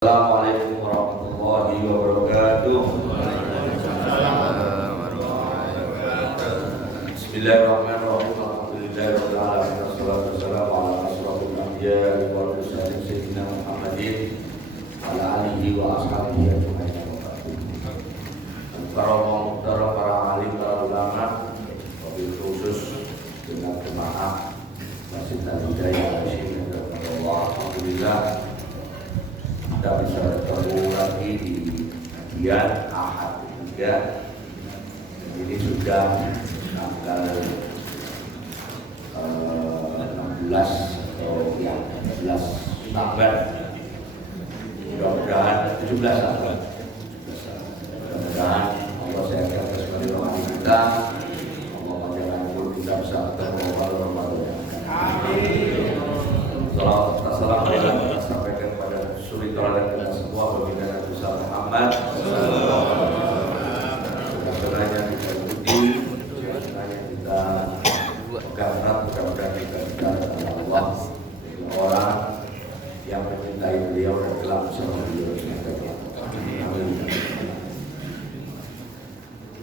Assalamualaikum warahmatullahi wabarakatuh. Bismillahirrahmanirrahim. Alhamdulillahirabbil alamin. Wassalatu wassalamu ala asyrofil anbiya'i wal mursalin sayyidina Muhammadin ala alihi wa ashabihi ajmain. Para muhtaram, para alim, para ulama, wabil khusus dengan jemaah Masjid Al-Hidayah Allah. Alhamdulillah kita bisa bertemu lagi di kajian Ahad ketiga. Ini sudah tanggal 16 atau ya 16 Saban. Mudah-mudahan 17 Saban. Mudah-mudahan Allah sehatkan kesemua rohani kita. Allah panjangkan umur kita bisa bertemu Ramadan. Amin. Assalamualaikum. Sampaikan pada suri teladan kita semua baginda Nabi besar Muhammad. Sebenarnya kita ikuti, sebenarnya kita pegang erat, mudah-mudahan kita kepada Allah. Orang yang mencintai beliau dan kelak bersama beliau. Amin.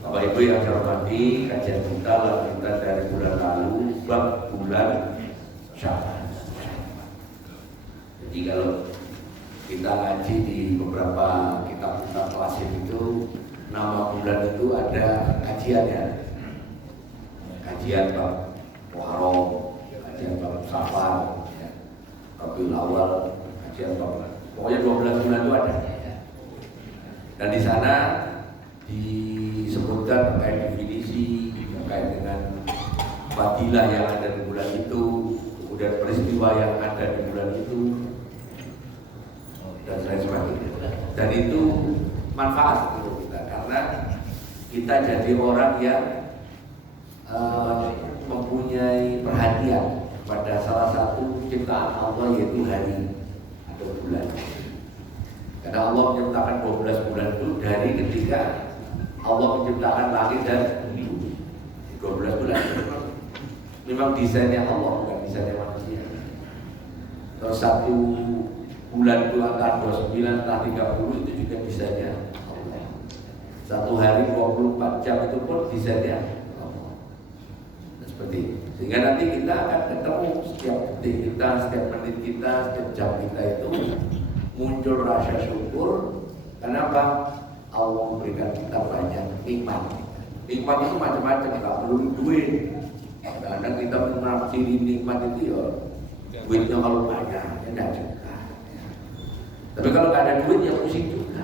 Bapak Ibu yang saya hormati, kajian kita lanjutan dari bulan lalu, bab bulan Syawal. Jadi kalau kita ngaji di beberapa kitab-kitab klasik itu, nama bulan itu ada kajiannya. Kajian bab Muharram, kajian bab Safar, Rabiul Awal, kajian bab, pokoknya 12 bulan itu ada. Dan di sana disebutkan terkait definisi, terkait dengan fadilah yang ada di bulan itu, kemudian peristiwa yang ada di bulan itu, dan lain sebagainya. Dan itu manfaat untuk kita karena kita jadi orang yang mempunyai perhatian pada salah satu ciptaan Allah, yaitu hari atau bulan. Karena Allah menciptakan 12 bulan itu dari ketika Allah menciptakan langit dan bumi. 12 bulan memang desainnya Allah, bukan desainnya manusia. Terus satu bulan itu angka 29, entah 30 itu juga desainnya Allah. Satu hari 24 jam itu pun desainnya Allah. Seperti itu. Sehingga nanti kita akan ketemu setiap detik kita, setiap menit kita, setiap jam kita itu muncul rasa syukur. Kenapa? Allah memberikan kita banyak nikmat. Nikmat itu macam-macam, nggak perlu duit. Kadang kita menafsiri nikmat itu ya duitnya kalau banyak, ya enggak juga. Tapi kalau nggak ada duit ya pusing juga.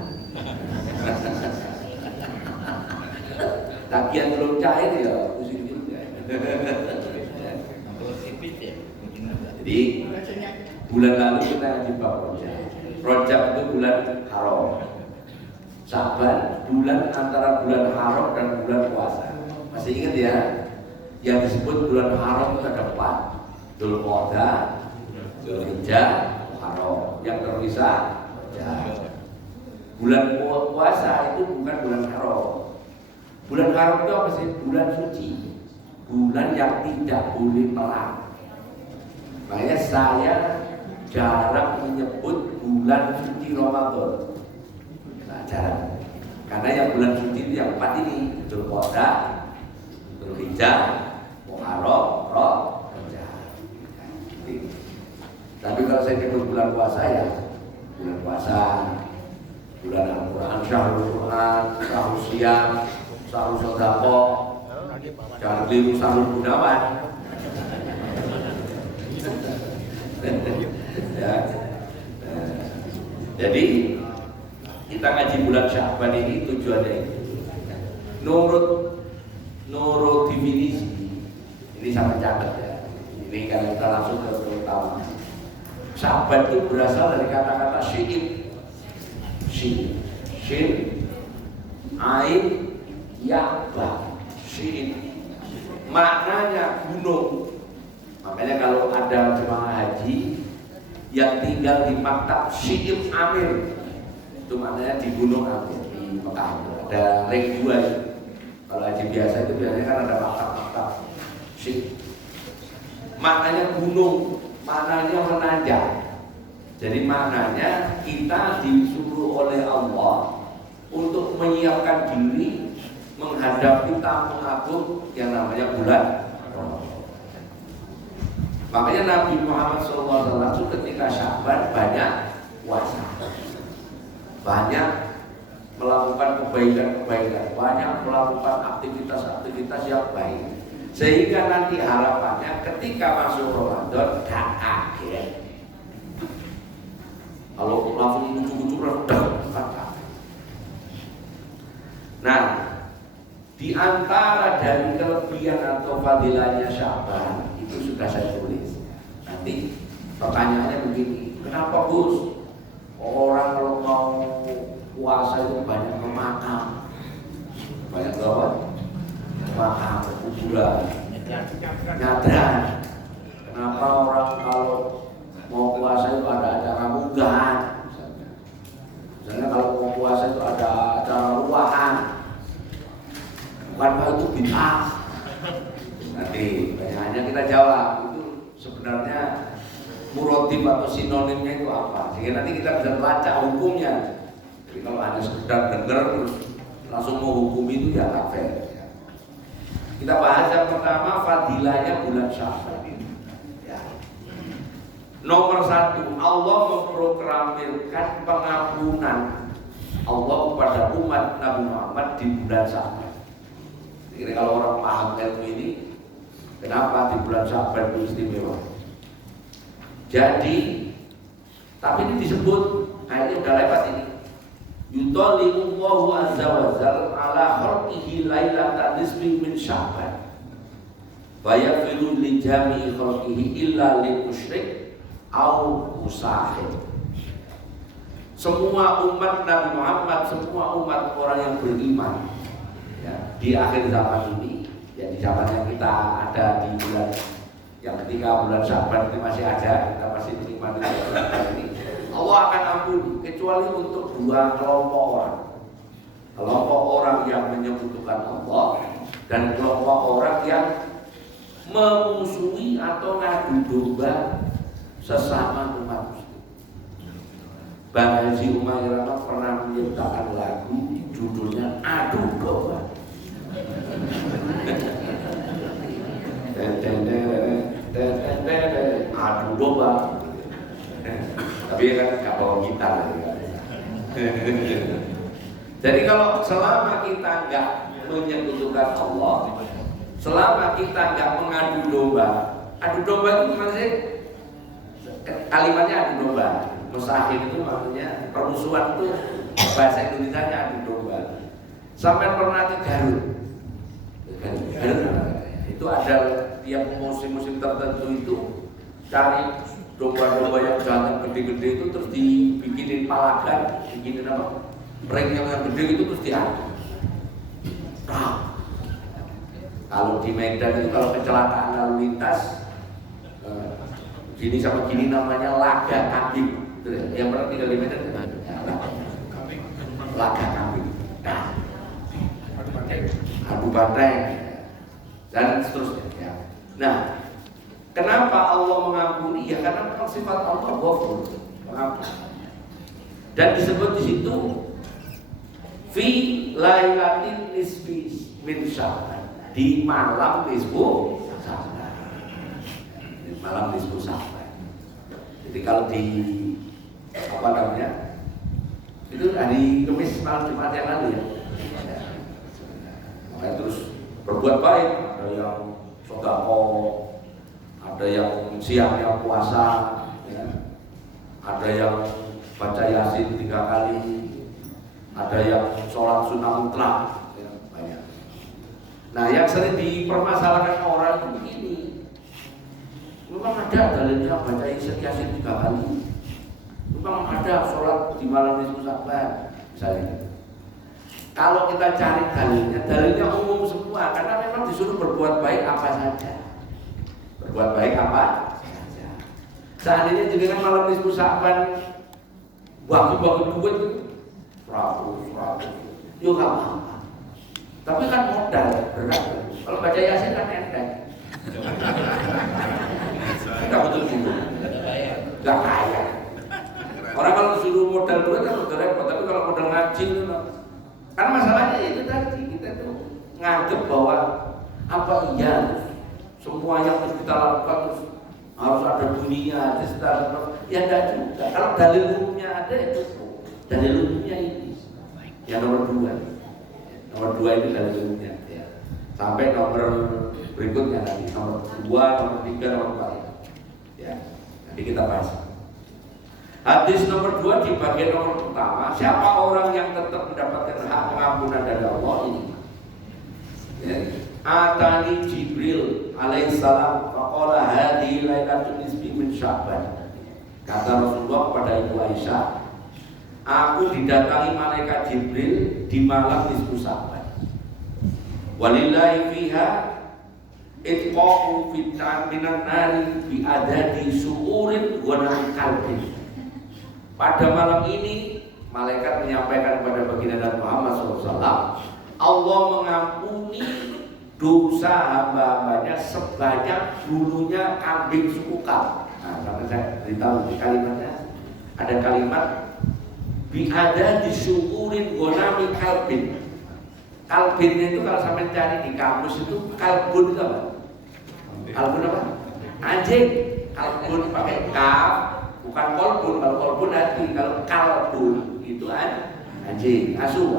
Tagihan belum cair ya pusing juga. Jadi bulan lalu kita jumpa Rajab. Rajab itu bulan haram. Saban bulan antara bulan haram dan bulan puasa. Masih ingat ya? Yang disebut bulan haram itu ada 4. Dzulqa'dah, Dzulhijjah, Muharram. Yang terpisah bulan puasa itu bukan bulan haram. Bulan haram itu apa sih? Bulan suci, bulan yang tidak boleh perang. Makanya saya jarang menyebut bulan suci Ramadan. Nah, jarang. Karena yang bulan suci itu yang 4 ini, Dzulqa'dah, Dzulhijjah, Muharram, Rajab. Tapi kalau saya nyebut bulan puasa ya bulan puasa, bulan Al-Quran, Syahrul Quran, Syahrul Siyam, Syahrul Sodaqah, jangan keliru Syahrul Gunawan. Ya. Jadi kita ngaji bulan Sya'ban ini tujuannya itu nurut definisi. Ini sama catat ya. Ini kalau kita langsung ke pertama. Sya'ban itu berasal dari kata-kata syin, ain, ya, ba, syin. Maknanya gunung. Makanya kalau ada jemaah haji yang tinggal di maktab Syin Amir, itu maknanya di Gunung Amir di Mekah. Ada ring 2. Kalau haji biasa itu biasanya kan ada maktab-maktab Syin. Maknanya gunung, maknanya menanjak. Jadi maknanya kita disuruh oleh Allah untuk menyiapkan diri menghadapi tamu agung yang namanya bulan. Makanya Nabi Muhammad SAW ketika Sya'ban banyak puasa, banyak melakukan kebaikan-kebaikan, banyak melakukan aktivitas-aktivitas yang baik, sehingga nanti harapannya ketika masuk Ramadan gak kaget. Kalau langsung ujuk-ujuk rendah. Nah, di antara dari kelebihan atau fadilahnya Sya'ban itu sudah saya tulis. Nanti pertanyaannya begini, kenapa Gus? Orang kalau mau puasa itu banyak memakam, banyak gawat, makam, kuburan, nyadran. Kenapa orang kalau mau puasa itu ada acara munggahan? Misalnya kalau mau puasa itu ada acara ruahan. Bukankah itu bid'ah? Nanti pertanyaannya kita jawab. Itu sebenarnya muratif atau sinonimnya itu apa? Sehingga nanti kita bisa baca hukumnya. Jadi kalau hanya sekedar dengar terus langsung mau hukum itu ya kafir. Kita bahas yang pertama, fadilahnya bulan Sya'ban. Ya. Nomor 1, Allah memproklamirkan pengampunan Allah kepada umat Nabi Muhammad di bulan Sya'ban. Jadi kalau orang paham ilmu ini, kenapa di bulan Sya'ban itu istimewa? Jadi, tapi ini disebut, ayatnya udah lewat ini. Yudhali'ullahu azza wa jalla ala khalqihi lailatan nisfi min Sya'ban. Wa yaghfiru li jami'i khalqihi illa lil musyrik au musahid. Semua umat Nabi Muhammad, semua umat orang yang beriman, ya, di akhir zaman ini, ya di zaman yang kita ada di bulan yang ketika bulan Sya'ban ini masih ada, kita masih menikmati bulan ini, Allah akan ampuni kecuali untuk 2 kelompok orang. Kelompok orang yang menyekutukan Allah dan kelompok orang yang memusuhi atau ngadu domba sesama umat muslim. Bang Haji Umayyah pernah menciptakan lagu judulnya Adu Domba. Adu domba. Tapi kan nggak bawa gitar. Jadi kalau selama kita nggak menyekutukan Allah, selama kita nggak mengadu domba, adu domba itu maksudnya kalimatnya adu domba. Musahid itu maksudnya permusuhan, itu bahasa Indonesia adu domba. Sampai pernah ke Garut. Itu ada tiap musim-musim tertentu itu cari domba-domba yang jantan gede-gede itu terus dibikinin palagan, bikinin apa? Ring yang gede itu terus diadu. Nah, kalau di Medan itu kalau kecelakaan lalu lintas gini sama gini namanya laga kambing. Yang pernah tinggal di Medan laga kambing. Nah, adu banteng dan seterusnya. Ya. Nah, kenapa Allah mengampuni? Ya karena memang sifat Allah Ghafur, mengampuni. Dan disebut di situ fi lailatin nisfi min Sya'ban, di malam nisfu Sya'ban. Di malam nisfu Sya'ban. Jadi kalau di apa namanya? Itu hari Kamis malam Jumat yang lalu ya. Makanya terus berbuat baik, ada yang sedekah, ada yang siangnya puasa, ya. Ada yang baca Yasin 3 kali, ada yang sholat sunnah mutlak, ya, banyak. Nah, yang sering dipermasalahkan orang itu begini, memang ada dalilnya baca Yasin 3 kali, memang ada sholat di malam nisfu Sya'ban, misalnya. Kalau kita cari dalilnya umum semua, karena memang disuruh berbuat baik apa saja. Berbuat baik apa saja. Seandainya juga kan malam nisfu Sya'ban bagi-bagi duit 100, yuk gak apa-apa. Tapi kan modal berat. Kalau baca Yasin kan enteng. Kita betul juga. Gak kaya. Orang kalau suruh modal duit kan udah repot, tapi kalau modal ngaji itu kan masalahnya itu tadi kita tuh nganggep bahwa apa iya semua yang harus kita lakukan terus harus ada bunyinya, ya enggak juga. Kalau dalil umumnya ada itu dalil umumnya ini. Yang nomor dua itu dalil umumnya ya. Sampai nomor berikutnya nanti nomor 2, nomor 3, nomor 4 ya. Nanti kita bahas. Hadis nomor 2 di bagian nomor pertama, siapa orang yang tetap mendapatkan hak pengampunan dari Allah ini? Ya. Atani Jibril alaihissalam faqala hadhihi lailatul nisfi min Sya'ban. Kata Rasulullah kepada Ibu Aisyah, aku didatangi malaikat Jibril di malam nisfu Sya'ban. Walillahi fiha itqa'u fitnah minan nari bi adadi su'urin wa qalbin. Pada malam ini malaikat menyampaikan kepada baginda Nabi Muhammad SAW, Allah mengampuni dosa hamba-hambanya sebanyak bulunya kambing suku Kal. Nah, sampai saya beritahu di kalimatnya ada kalimat bi ada disukurin gonami kalbin. Kalbinnya itu kalau sampai cari di kamus itu kalbun itu apa? Kalbun apa? Anjing. Kalbun pakai kaf, bukan kolbun. Kalau kolbun hati, kalau kalbun itu anjing, asu.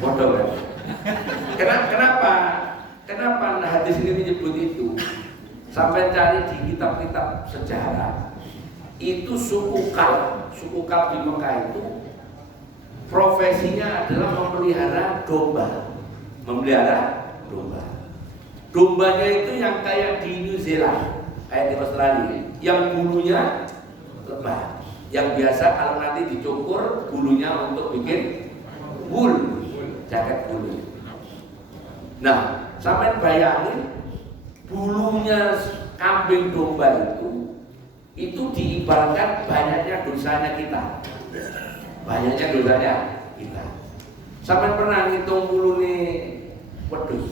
Bodoh kan? Kenapa hadis ini menyebut itu? Sampai cari di kitab-kitab sejarah. Itu suku Kal di Mekah itu profesinya adalah memelihara domba. Dombanya itu yang kayak di New Zealand, kayak di Australia, yang bulunya lebat. Yang biasa kalau nanti dicukur bulunya untuk bikin wool, jaket bulu. Nah, sampai bayangin bulunya kambing domba itu diibaratkan banyaknya dosanya kita. Sampai pernah ngitung bulu nih wedhus.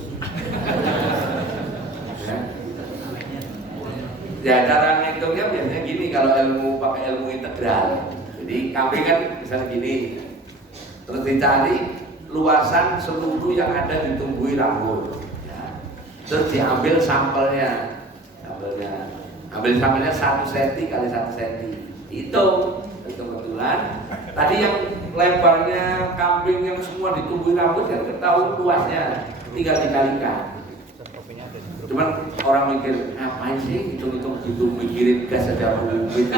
Ya cara ngitungnya biasanya gini kalau pakai ilmu integral. Jadi kambing kan misalnya gini, terus dicari luasan seluruh yang ada di tumbuhi rambut. Ya. Terus diambil sampelnya. Ambil sampelnya 1 cm kali 1 cm. Itu kebetulan. Tadi yang lebarnya kambing yang semua ditumbuhi rambut kan ketahui luasnya, tinggal dikalikan. Cuman orang mikir, ngapain sih hitung-hitung gitu, mikirin gas aja rumit.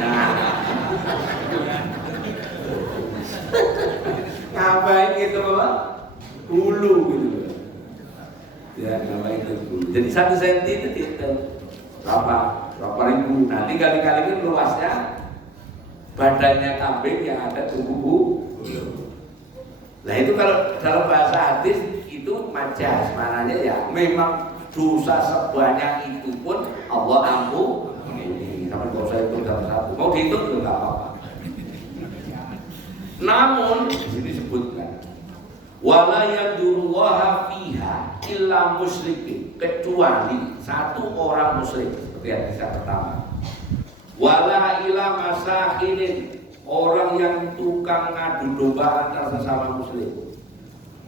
Ngapain gitu Bapak? Bulu gitu. Ya, ngapain itu bulu. Jadi 1 cm itu berapa ribu. Nah, tinggal dikalikan luasnya badannya kambing yang ada tubuh bulu. Nah, itu kalau dalam bahasa hadis itu majas, maknanya ya memang dosa sebanyak itu pun Allah ampuni. Sampai kalau saya itu dalam satu, mau dihitung juga nggak apa-apa. Namun di sini disebutkan wala yadurullaha fiha illa musyrikin, kecuali satu orang musyrik seperti yang bisa pertama. Wala ila masakinin, orang yang tukang ngadu domba antar sesama muslim.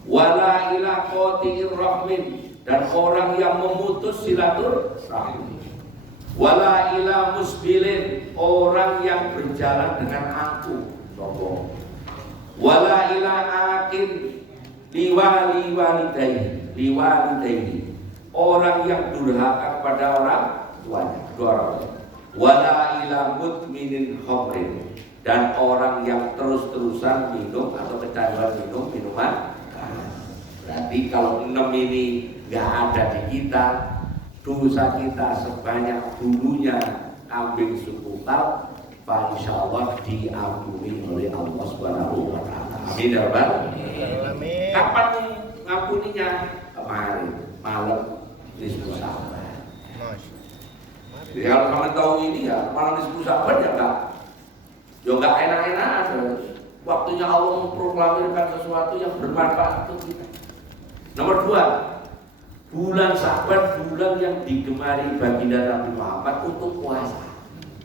Wala ila qati'ir rahmin, dan orang yang memutus silaturahmi. Wala ila musbilin, orang yang berjalan dengan angkuh, sombong. Wala ila akin liwalidayni, orang yang durhaka kepada orang tuanya, kedua orang tua. Wala ila mudminin khamrin, dan orang yang terus-terusan minum atau kecanduan minum minuman. Berarti kalau 6 ini nggak ada di kita, dosa kita sebanyak bulunya kambing suku Kal, insyaallah diampuni oleh Allah Subhanahu wa taala. Amin ya rabbal alamin. Kapan ngampuninya? Kemarin malam nisfu Sya'ban. Jadi kalau kamu tahu ini ya malam nisfu Sya'ban ya enggak enak-enak aja. Waktunya Allah memproklamirkan sesuatu yang bermanfaat untuk kita. Nomor 2, bulan Sya'ban bulan yang digemari baginda Nabi Muhammad untuk puasa.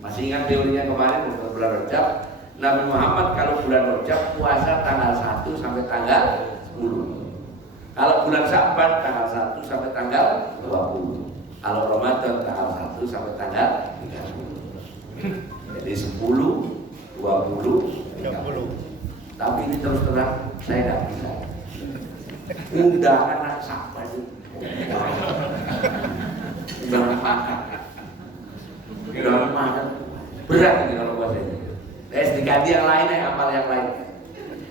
Masih ingat teorinya kemarin bulan Rajab? Nabi Muhammad kalau bulan Rajab puasa tanggal 1 sampai tanggal 10. Kalau bulan Sya'ban tanggal 1 sampai tanggal 20. Kalau Ramadan tanggal 1 sampai tanggal 30. Jadi 10, 20, 30. Tapi ini terus terang saya tidak bisa. Undangan anak Sya'ban itu. Undangan makan. Undangan makan. Berat ini kalau puasanya. Diganti yang lain ya, amal yang lain.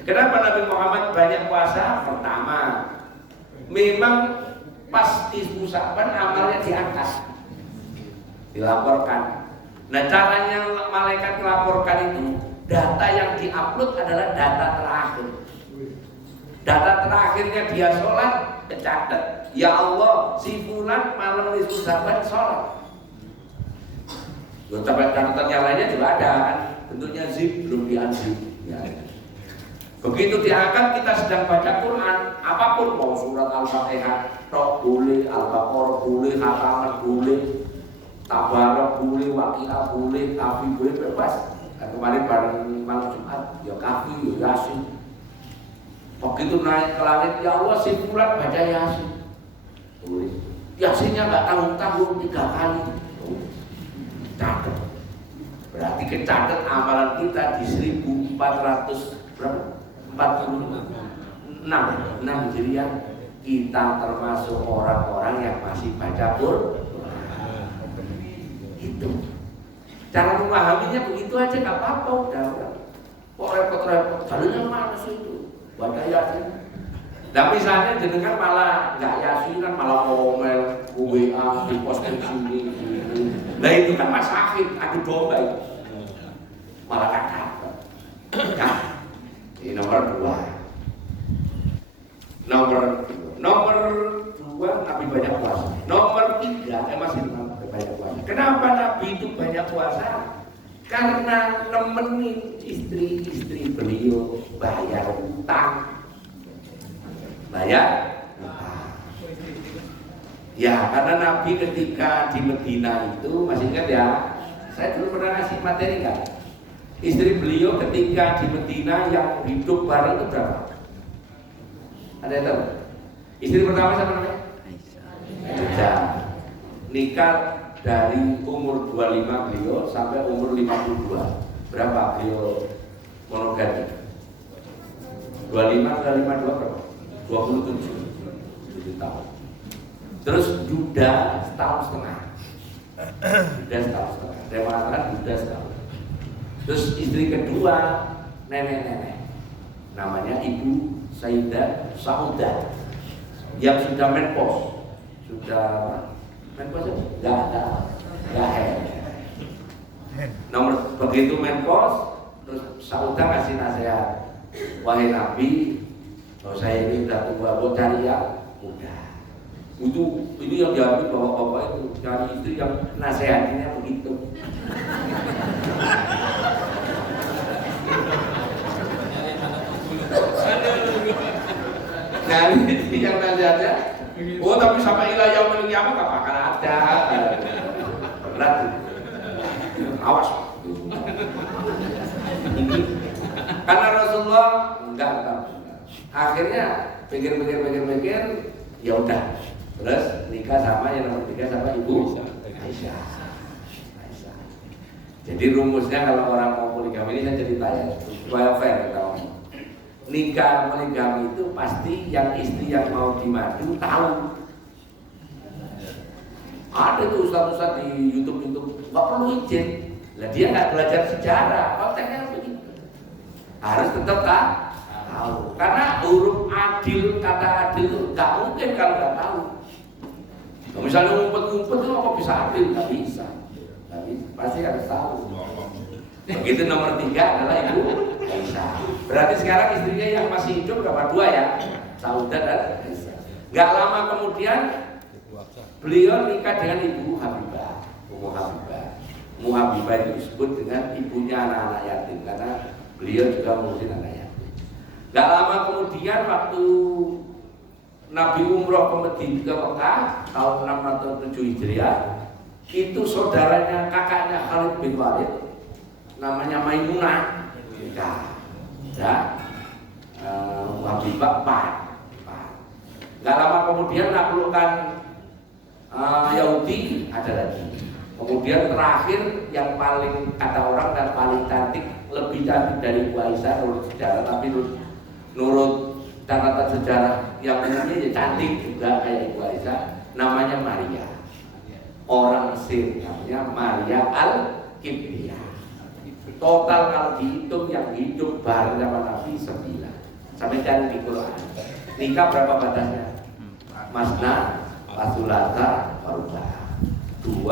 Kenapa Nabi Muhammad banyak puasa? Pertama, memang pas di Sya'ban amalnya diangkat, dilaporkan. Nah caranya malaikat melaporkan itu, data yang diupload adalah data terakhir. Data terakhirnya dia sholat, kecatat. Ya Allah, si fulan malam di Sya'ban sholat. Catatan yang lainnya juga ada kan. Tentunya zip belum dianzip ya. Begitu diangkat kita sedang baca Quran, apapun mau surat Al-Fatihah tok boleh, Al-Baqarah boleh, Hataman boleh, Tabarak boleh, Waqiah boleh, Kafi boleh, bebas. Kemarin bareng malam Jumat ya Kafi, ya Yasin. Begitu naik ke langit, ya Allah si fulan baca Yasin boleh. Yasinnya nggak tanggung-tanggung 3 kali. Catat. Berarti kecatat amalan kita di 1446 Hijriah. Kita termasuk orang-orang yang masih baca Quran. Itu cara memahaminya begitu aja, nggak apa-apa udah. Kok repot-repot? Jalannya mana sih itu? Baca Yasin. Dan misalnya jenengan malah nggak Yasinan, malah ngomel, WA di posting sini. Nah itu kan masakin, adu domba itu. Malah kakak. Nah, ini nomor 2. Nomor 2 Nabi banyak puasa. Nomor 3 masih banyak puasa. Kenapa Nabi itu banyak puasa? Karena nemenin istri-istri beliau bayar utang. Bayar utang. Ya, karena Nabi ketika di Medina itu, masih ingat ya? Saya dulu pernah ngasih materi nggak? Istri beliau ketika di Medina yang hidup bareng itu berapa? Ada yang tahu? Istri pertama siapa namanya? Aisyah. Nikah dari umur 25 beliau sampai umur 52. Berapa beliau monogami? 25 kali 52 berapa? 27 tahun. Terus duda setahun setengah. Duda setahun setengah. Saya mengatakan duda setahun. Terus istri kedua nenek-nenek. Namanya Ibu Sayyidah Saudah yang sudah menopause. Sudah menopause? Enggak ada. Nomor begitu menopause, terus Saudah kasih nasihat. Wahai Nabi, saya ini udah tua, mau cari yang muda. Ini yang diambil bapak-bapak itu, cari istri yang nasihatinya begitu. Cari istri yang nasihatnya, oh tapi sampai ilah yang meninggal gak bakal ada. Berat, awas. Karena Rasulullah enggak. Akhirnya pikir, ya udah. Terus nikah sama yang nomor 3 sama Ibu Aisyah. Jadi rumusnya kalau orang mau poligami ini saya ceritain supaya fair kalau nikah poligami itu pasti yang istri yang mau dimadu tahu. Ada tuh ustaz-ustaz di YouTube nggak perlu izin. Lah dia nggak belajar sejarah, konteksnya begitu. Harus tetap tahu. Karena huruf adil, kata adil itu nggak mungkin kalau nggak tahu. Nah, misalnya ngumpet-ngumpet itu apa bisa adil? Nggak bisa. Pasti harus tahu. Begitu nomor 3 adalah Ibu Aisyah. Berarti sekarang istrinya yang masih hidup berapa? 2 ya? Saudah dan Aisyah. Nggak lama kemudian beliau nikah dengan Ibu Habibah. Ummu Habibah itu disebut dengan ibunya anak-anak yatim karena beliau juga ngurusin anak yatim. Nggak lama kemudian waktu Nabi umroh ke Mekah tahun 607 Hijriah, itu saudaranya kakaknya Khalid bin Walid, namanya Maimunah, nikah. Ya, Habibah 4. Nggak lama kemudian menaklukkan Yahudi, ada lagi. Kemudian terakhir yang paling kata orang dan paling cantik, lebih cantik dari Ibu Aisyah menurut sejarah, tapi menurut catatan sejarah yang umumnya ya cantik juga kayak Ibu Aisyah, namanya Maria. Orang Mesir namanya Maria Al-Kibriyah. Total kalau dihitung yang hidup bareng sama Nabi 9. Sampai cari di Quran. Nikah berapa batasnya? Masna, wasulasa, warubah. 2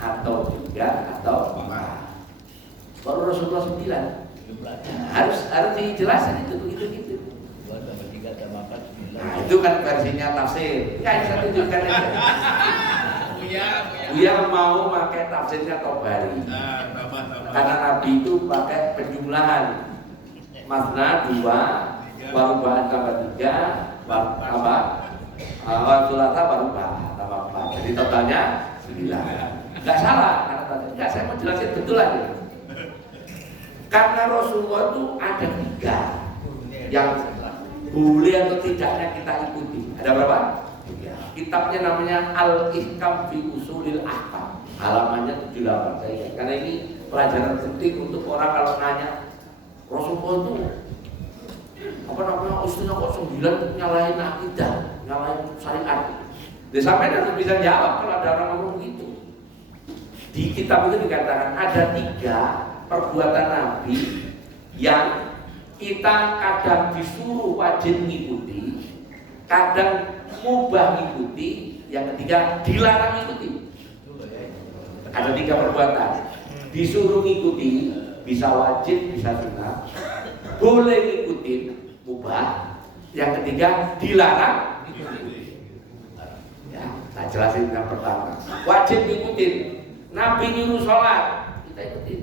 atau 3 atau 4. Baru Rasulullah 9. Harus dijelasin itu begitu. Nah itu kan versinya tafsir. Ya saya tunjukkan aja. Dia mau pakai tafsirnya Tobari. Karena Nabi itu pakai penjumlahan. Masna 2, warubah tambah 3, wasulasa warubah tambah 4. Jadi totalnya 9. Enggak salah karena tadi. Enggak, saya mau jelasin betul aja. Karena Rasulullah itu ada 3 yang boleh atau tidaknya kita ikuti. Ada berapa? 3. Kitabnya namanya Al-Ihkam fi Usulil Ahkam. Halamannya 78 saya ingat. Karena ini pelajaran penting untuk orang kalau nanya Rasulullah itu apa namanya usulnya kok 9 nyalahin akidah, nyalahin syariat. Dia sampai harus bisa jawab kalau ada orang ngomong gitu. Di kitab itu dikatakan ada 3 perbuatan Nabi yang kita kadang disuruh wajib mengikuti, kadang mubah mengikuti, yang ketiga dilarang mengikuti. Ada 3 perbuatan. Disuruh mengikuti, bisa wajib, bisa sunnah. Boleh ngikutin, mubah. Yang ketiga dilarang mengikuti. Ya, saya jelasin yang pertama. Wajib ngikutin. Nabi nyuruh sholat, kita ikutin.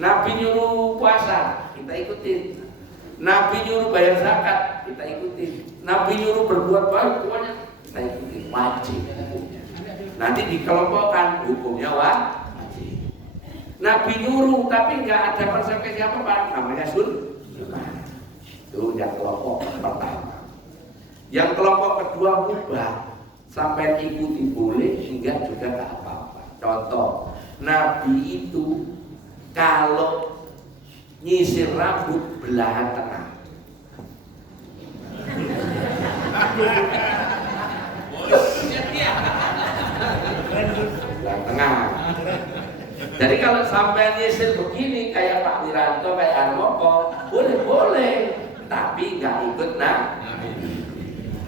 Nabi nyuruh puasa, kita ikutin. Nabi nyuruh bayar zakat, kita ikutin. Nabi nyuruh berbuat baik, semuanya kita ikutin. Wajib hukumnya. Nanti dikelompokkan hukumnya wajib. Nabi nyuruh tapi nggak ada konsekuensi apa-apa, namanya sunnah. Itu yang kelompok pertama. Yang kelompok kedua mubah, sampai ikuti boleh, enggak juga nggak apa-apa. Contoh, Nabi itu kalau nyisir rambut belahan tengah. Belahan tengah. Jadi kalau sampai nyisir begini kayak Pak Wiranto, kayak Harmoko, boleh, tapi nggak ikut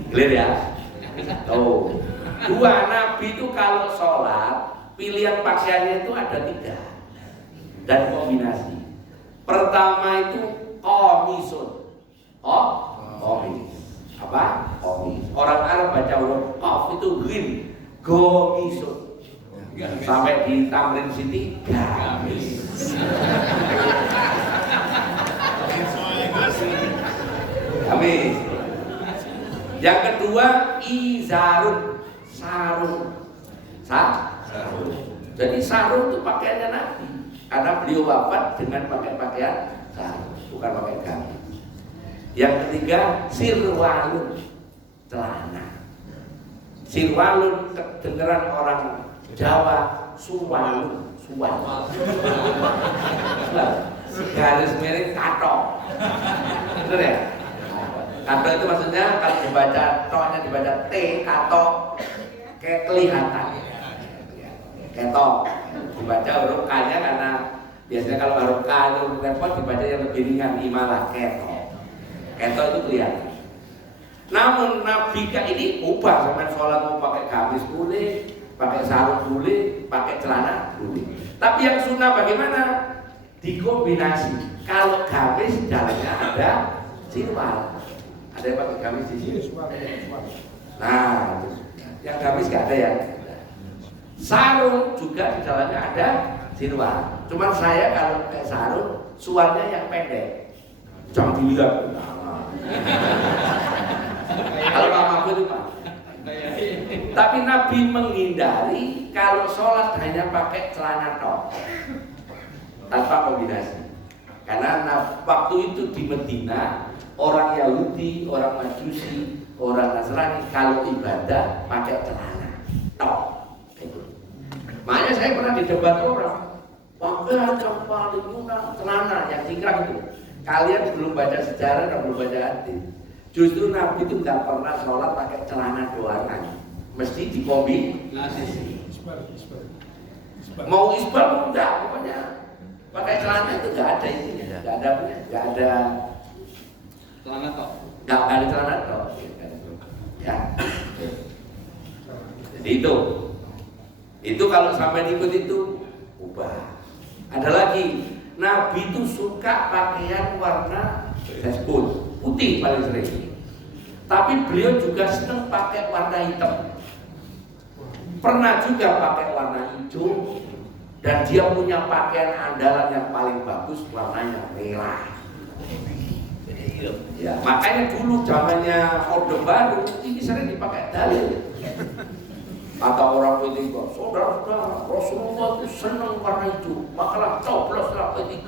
clear ya? Tuh. 2, Nabi itu kalau sholat pilihan pakaiannya itu ada 3 dan kombinasi. Pertama itu komisun. Komis. Apa? Komis. Orang Arab baca huruf qaf itu ghin. Komisun. Sampai di Tamrin City gamis. Gamis. Yang kedua izarun, sarung. Sarung. Jadi sarung itu pakaiannya Nabi. Karena beliau wafat dengan pakai pakaian sarung, bukan pakai gamis. Yang ketiga sirwalun, celana. Sirwalun kedengeran orang Jawa, suwalun. Garis miring kato. Betul ya? Kato itu maksudnya kalau dibaca to-nya dibaca T, kato, kayak kelihatan. Ketok dibaca huruf K-nya karena biasanya kalau huruf K itu repot dibaca yang lebih ringan, imalah ketok. Ketok itu kelihatan. Namun Nabi ini ubah, sampai sholat mau pakai gamis boleh, pakai sarung boleh, pakai celana boleh. Tapi yang sunnah bagaimana? Dikombinasi. Kalau gamis dalamnya ada sirwal. Ada yang pakai gamis di sini. Nah, yang gamis nggak ada ya. Sarung juga di dalamnya ada sirwal. Cuman saya kalau pakai sarung, suaranya yang pendek. Jangan dilihat. Kalau Pak Mahfud itu Pak. Tapi Nabi menghindari kalau sholat hanya pakai celana tok, tanpa kombinasi. Karena waktu itu di Medina orang Yahudi, orang Majusi, orang Nasrani kalau ibadah pakai celana tok. Makanya saya pernah didebat orang, pakaian yang paling murah celana yang singkrang itu. Kalian belum baca sejarah dan belum baca hadis. Justru Nabi itu nggak pernah sholat pakai celana doangan, mesti dikombinasi. Mau isbal enggak, pokoknya pakai celana itu nggak ada ini, nggak ada celana tok. Nggak ada celana tok. Ya. Jadi itu kalau sampai ikut itu ubah. Ada lagi, Nabi itu suka pakaian warna dashboard, putih paling sering. Tapi beliau juga senang pakai warna hitam. Pernah juga pakai warna hijau. Dan dia punya pakaian andalan yang paling bagus, warnanya merah. Ya, makanya dulu zamannya Orde Baru ini sering dipakai dalil. Kata orang P3, saudara-saudara, Rasulullah itu senang warna hijau, makalah cobloslah P3.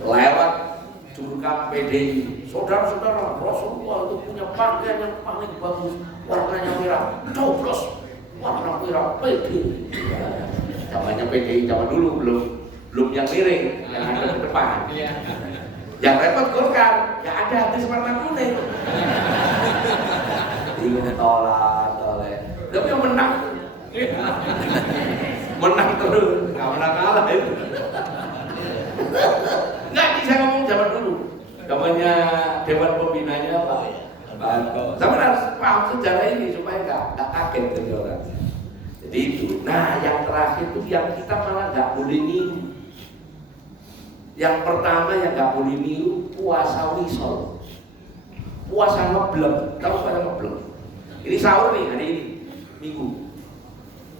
Lewat jurkam PDI, saudara-saudara, Rasulullah itu punya pakaian yang paling bagus, warnanya merah, coblos warna merah PDI. Zamannya PDI zaman dulu belum yang miring, yang ada di depan. Yang repot Golkar, ya ada hadis warna kuning. Ini tolak. Tapi yang menang terus, nggak pernah kalah itu. Nggak bisa ngomong zaman dulu. Zamannya Dewan Pembinanya Pak. Zaman harus paham sejarah ini supaya nggak kaget dari orang. Jadi itu. Nah yang terakhir itu yang kita malah nggak boleh niru. Yang pertama yang nggak boleh niru puasa wisol, puasa ngebleng. Tahu pada ngebleng? Ini sahur nih hari ini, Minggu.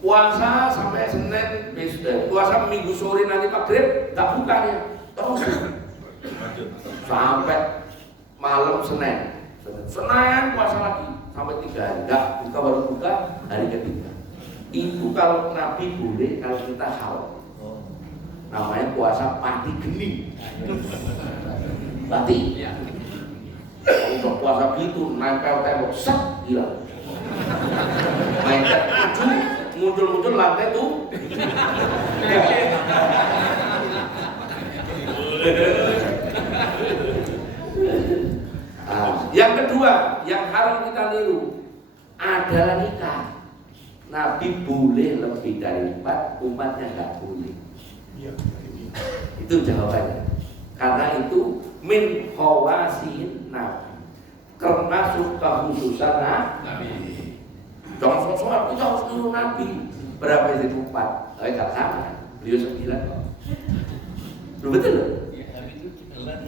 Puasa sampai Senin, puasa Minggu sore nanti maghrib tak buka ya, terus sampai malam Senin puasa lagi sampai 3 hari, nggak buka baru buka hari ketiga. Itu kalau Nabi boleh, kalau kita haram. Namanya puasa pati geni. Pati. Untuk puasa gitu nempel tembok set gila. Mainkan muncul lantai tuh. Yang kedua, yang haram kita niru adalah nikah. Nabi boleh lebih dari 4, umatnya nggak boleh. Itu jawabannya. Karena itu min khawasin Nabi, termasuk kekhususan Nabi. Jangan sok-sokan kita harus niru Nabi. Berapa itu 4? Tak sama. Beliau 9 kok. Betul loh? Nabi itu bulan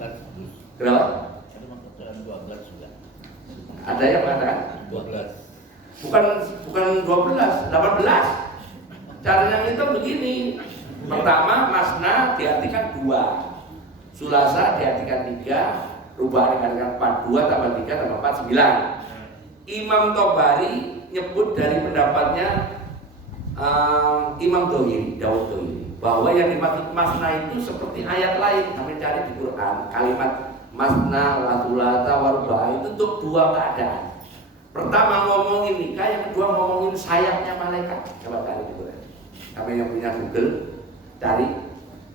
ada 12. Kenapa? Ada mengatakan 12 juga. Ada yang mengatakan 12. Bukan 12, 18. Caranya itu begini. Pertama, masna diartikan 2, sulasa diartikan 3, rubah diartikan 4, 2 tambah 3 tambah 4, 9. Imam Tobari nyebut dari pendapatnya Imam Dohiri, Daud Dohiri, bahwa yang dimaksud masna itu seperti ayat lain kami cari di Quran, kalimat masna, latulata, warubah itu untuk 2 keadaan. Pertama ngomongin nikah, yang kedua ngomongin sayapnya malaikat. Coba cari di Quran. Kami yang punya Google, cari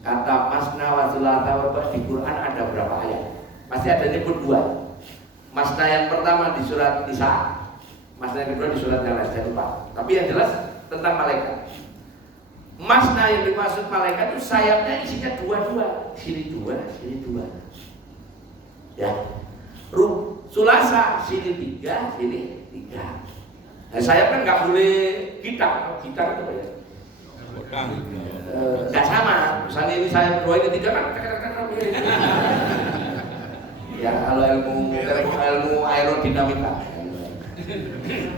kata masna, latulata, warubah di Quran ada berapa ayat? Pasti ada nyebut 2. Masna yang pertama di surat Nisa, masna yang kedua di surat yang lain, saya lupa. Tapi yang jelas tentang malaikat. Masna yang dimaksud malaikat itu sayapnya isinya 2-2, sini 2, sini 2. Ya. Sulasa sini 3, sini 3. Nah, sayap kan nggak boleh gitar itu ya. Nggak sama. Misalnya ini sayap 2, ini 3 kan. Ya kalau ilmu aerodinamika.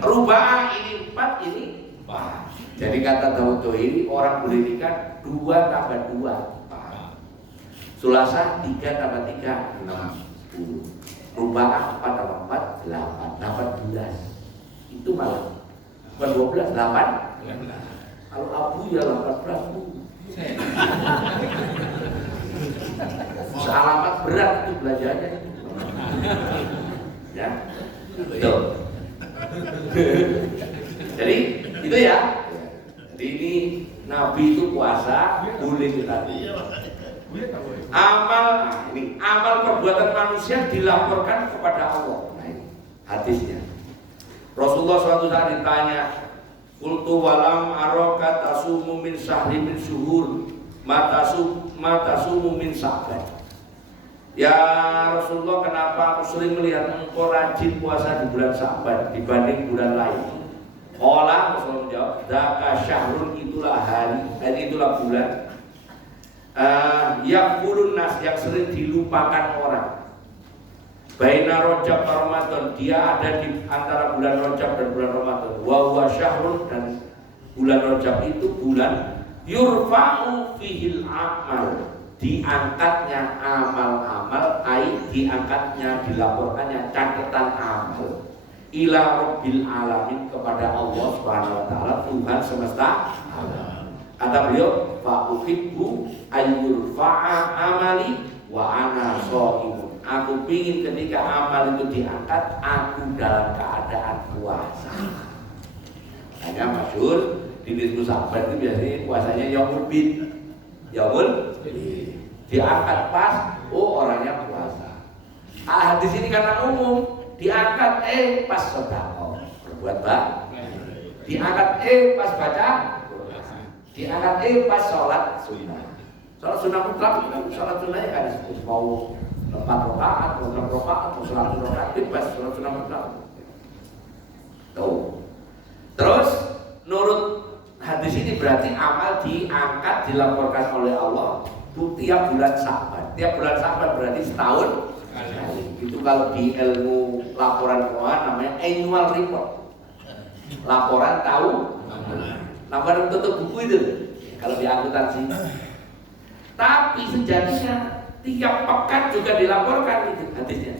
Rubah ini 4, ini 4. Jadi kata Daud ini orang boleh nikah 2 tambah 2, 4. Sulasa 3 tambah 3, 6, 10. Rubaah 4 tambah 4 8 18. Itu malah bukan 12 8. Kalau abu ya 18 Bu. Sealamat berat itu belajarnya itu. Ya. Betul. Jadi itu ya. Jadi ini Nabi itu puasa boleh kita. Amal ini amal perbuatan manusia dilaporkan kepada Allah. Nah, ini hadisnya. Rasulullah suatu saat ditanya, "Qultu walam araka tasumu min syahri min syuhur, matasumu min sya'ban." Ya Rasulullah, kenapa aku sering melihat engkau rajin puasa di bulan Sya'ban dibanding bulan lain? Qala, Rasulullah menjawab, "Dzaka syahrun, itulah hari itulah bulan yaqulun nas, yang sering dilupakan orang. Baina Rajab wa Ramadan, dia ada di antara bulan Rajab dan bulan Ramadan. Wa huwa syahrun, dan bulan Rajab itu bulan yurfa'u fihil amal, diangkatnya amal-amal, diangkatnya, dilaporkannya catatan amal ila rabbil alamin, kepada Allah Subhanahu wa taala, Tuhan semesta alam. Kata beliau, fa uhibbu ayyurfa'a amali wa ana shaimun. Aku pingin ketika amal itu diangkat, aku dalam keadaan puasa. Hanya masyhur di diskusi sahabat itu biasanya puasanya yaumul bid. Yaumul bid. Diangkat pas, oh orangnya puasa. Di sini karena umum, diangkat pas sedekah, berbuat baik. Diangkat pas baca, diangkat pas sholat sunnah. Sholat sunnah mutlak, sholat sunnah ya ada mau 4 rakaat, 6 rakaat, 100 rakaat, bebas sholat sunnah mutlak. Tuh. Terus menurut hadis ini berarti amal diangkat, dilaporkan oleh Allah tiap bulan Sya'ban. Tiap bulan Sya'ban berarti setahun sekali. Itu kalau di ilmu laporan keuangan namanya annual report. Laporan laporan tutup buku itu kalau di akuntansi. Tapi sejatinya tiap pekan juga dilaporkan itu hadisnya.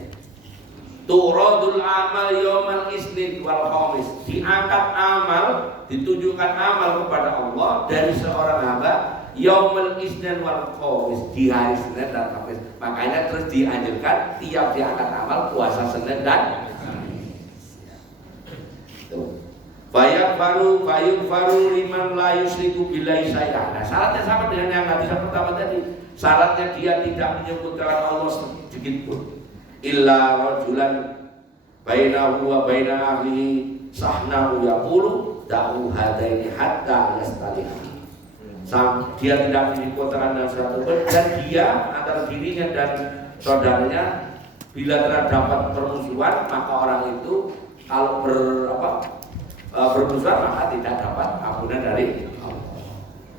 Turadul amal yaumal isnin wal khamis, diangkat amal, ditunjukkan amal kepada Allah dari seorang hamba yaumul isnin wal khamis, di hari Senin dan Kamis. Makanya terus dianjurkan tiap diangkat amal puasa Senin dan Kamis. Bayak faru liman la yusyriku billahi syai'an. Nah, syaratnya sama dengan yang hadis pertama tadi. Syaratnya dia tidak menyebutkan Allah sedikit pun. Illa rajulan bainahu wa baina ahlihi sahnahu yaqulu da'u hadaini hatta yastaliha. Dia tidak menyebutkan dengan satu pun, dan dia antara dirinya dan saudaranya bila terdapat permusuhan, maka orang itu kalau bermusuhan maka tidak dapat ampunan dari Allah.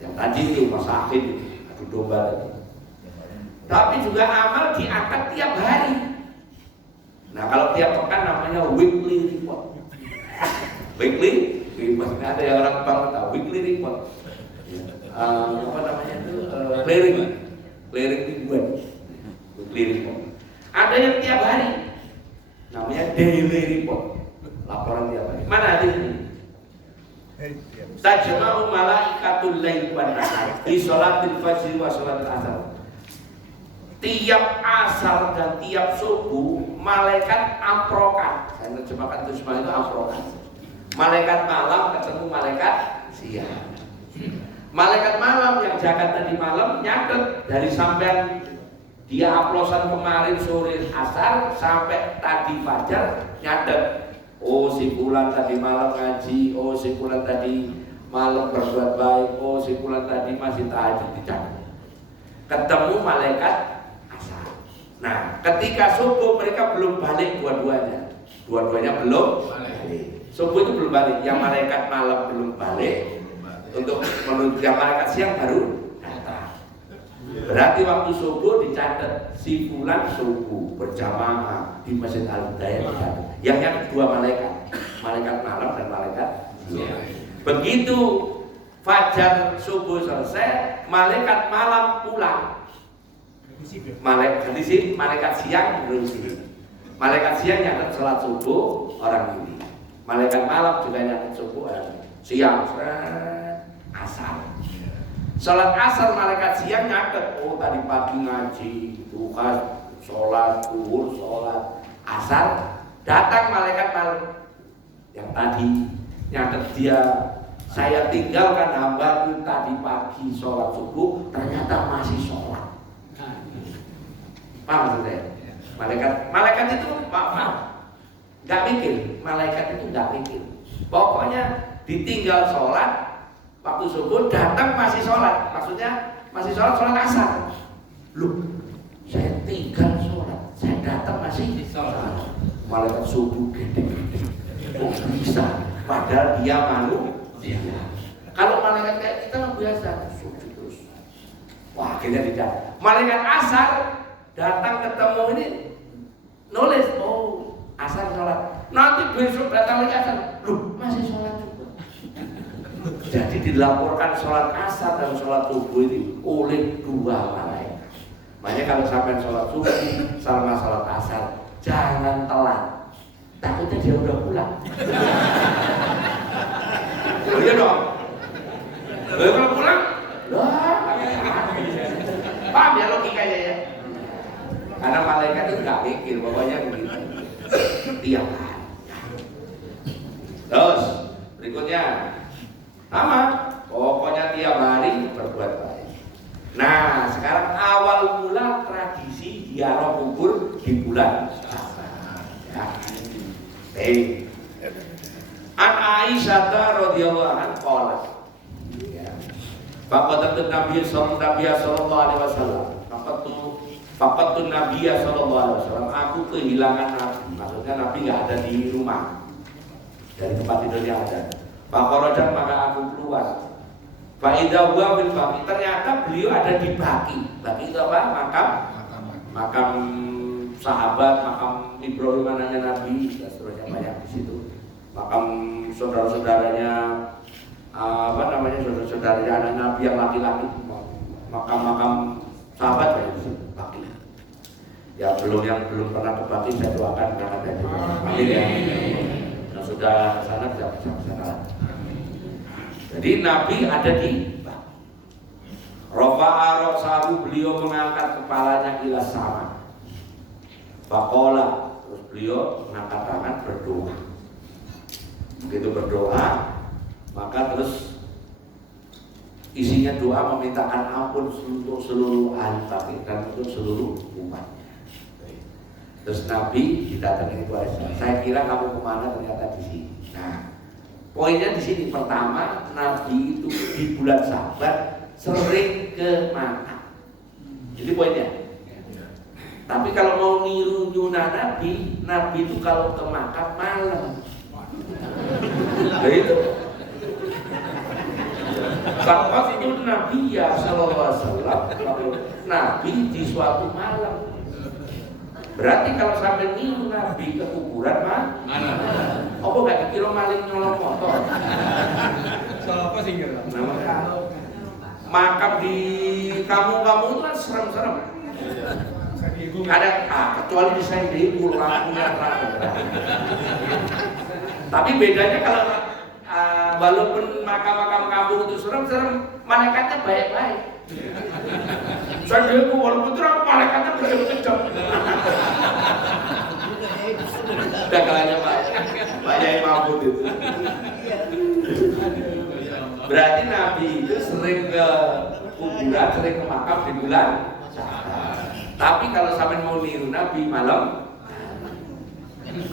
Yang tadi itu masakin adu domba tadi. Tapi juga amal diangkat tiap hari. Nah kalau tiap pekan namanya weekly report. Weekly report, ada yang orang bank tahu weekly report. Apa namanya itu clearing mingguan, weekly report. Ada yang tiap hari, namanya daily report, laporan tiap hari. Mana ada ini? Tajma'u malaikatul lail wan nahar fi sholatil fajr wa sholatil asar. Tiap asar dan tiap subuh malaikat amprokan. Saya menerjemahkan itu semua itu amprokan. Malaikat malam ketemu malaikat siang. Malaikat malam yang jaga tadi malam nyatet dari sampai dia aplosan kemarin sore asar sampai tadi fajar nyatet. Oh si bulan tadi malam ngaji, oh si bulan tadi malam berbuat baik, oh si bulan tadi masih tahajud dicatat. Ketemu malaikat asar. Nah, ketika subuh mereka belum balik dua-duanya belum balik. Subuh itu belum balik, yang malaikat malam belum balik. Untuk menuju yang malaikat siang baru datang. Berarti waktu subuh dicatat si bulan subuh berjamaah di Masjid Al-Hidayah. Yang dua malaikat malam dan malaikat siang. Begitu fajar subuh selesai, malaikat malam pulang. Malaikat siang berusir. Malaikat siang nyatet sholat subuh orang ini. Malaikat malam juga nyatet subuh orang ini. Siang, asar. Sholat asar malaikat siang nyatet. Oh tadi pagi ngaji, duha, sholat zuhur, sholat asar. Datang malaikat malam yang tadi nyatet dia. Saya tinggalkan hambaku tadi pagi sholat subuh, ternyata masih sholat. Paham maksud saya? Malaikat itu nggak mikir. Malaikat itu nggak mikir. Pokoknya ditinggal sholat waktu subuh, datang masih sholat. Maksudnya masih sholat asar. Loh, saya tinggal sholat, saya datang masih sholat. Malaikat subuh gede-gede. Oh bisa, padahal dia manusia. Kalau malaikat kayak kita mah biasa subuh terus. Wah, akhirnya tidak. Malaikat asar datang ketemu ini nulis, oh asar sholat. Nanti besok datang lagi asar, loh masih sholat juga. Jadi dilaporkan sholat asar dan sholat subuh ini oleh dua malaikat. Makanya kalau sampai sholat subuh sama sholat asar jangan telat. Takutnya dia udah pulang. Oh iya dong. Kalau pulang, paham ya logikanya ya? Karena malaikat itu nggak mikir, pokoknya begitu. Tiap hari. Terus berikutnya, sama. Pokoknya tiap hari berbuat baik. Nah, sekarang awal mula tradisi ziarah kubur di bulan Syaban. Ya. An Aisyah radhiyallahu anha qalat. Faqadatun Nabi sallallahu alaihi wasallam. Faqatun Nabi sallallahu alaihi wasallam. Aku kehilangan Nabi. Maksudnya Nabi enggak ada di rumah. Dari tempat tidurnya ada. Faqarajan maka aku keluar. Fa idza huwa bil baqi. Ternyata beliau ada di Baqi. Baqi itu apa? Makam sahabat, makam Ibrahim anaknya Nabi, dan seterusnya banyak di situ. Makam saudara-saudaranya saudara-saudaranya anak Nabi yang laki-laki, makam-makam sahabat ya di situ, Baqi. Ya yang belum pernah ke Baqi saya doakan karena ada juga. Amin ya. Yang sudah ke sana bisa ke sana. Jadi Nabi ada di Baqi. Rafa'a ra'sahu, beliau mengangkat kepalanya ila sama. Faqala, terus beliau mengangkat tangan berdoa. Begitu berdoa, maka terus isinya doa memintakan ampun untuk seluruh ahli Baqi dan untuk seluruh umatnya. Terus Nabi didatangi Ibu Aisyah. Saya kira kamu kemana, ternyata di sini. Nah, poinnya di sini pertama, Nabi itu di bulan Syaban sering ke makam. Jadi poinnya. Tapi kalau mau niru nyunah Nabi itu kalau ke makam malam. Nah itu. Saat itu Nabi ya Sallallahu Alaihi Wasallam, Nabi di suatu malam. Berarti kalau sampai niru Nabi ke kuburan mana? Apa nggak dikira maling nyolong motor? Salah apa sih kira? Makam di kamu-kamu itu kan serem-serem. Ada kecuali di Sendiri lampunya terang. Tapi bedanya kalau walaupun makam-makam kampung itu serem-serem, malaikatnya baik-baik. Sendiri walaupun terang, malaikatnya kejam-kejam. Dagelannya Pak Yai Mahmud itu. Berarti Nabi itu sering ke kuburan, sering ke makam di bulan Syaban. Tapi kalau sampai mau niru Nabi malam,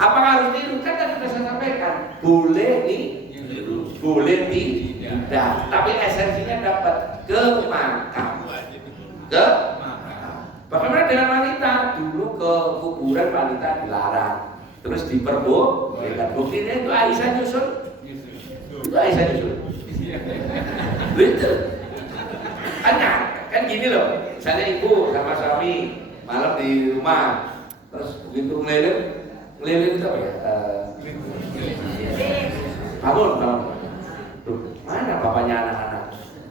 apakah harus niru? Kan tadi sudah saya sampaikan, boleh niru, boleh tidak. Tapi esensinya dapat ke makam, ke bagaimana dengan wanita? Dulu ke kuburan wanita dilarang, terus diperbolehkan. Buktinya itu Aisyah nyusul, itu Aisyah nyusul. Betul. Kan gini loh, misalnya ibu sama suami malam di rumah, terus begitu ngeliling itu apa ya? Bangun. Tuh, mana bapaknya anak-anak?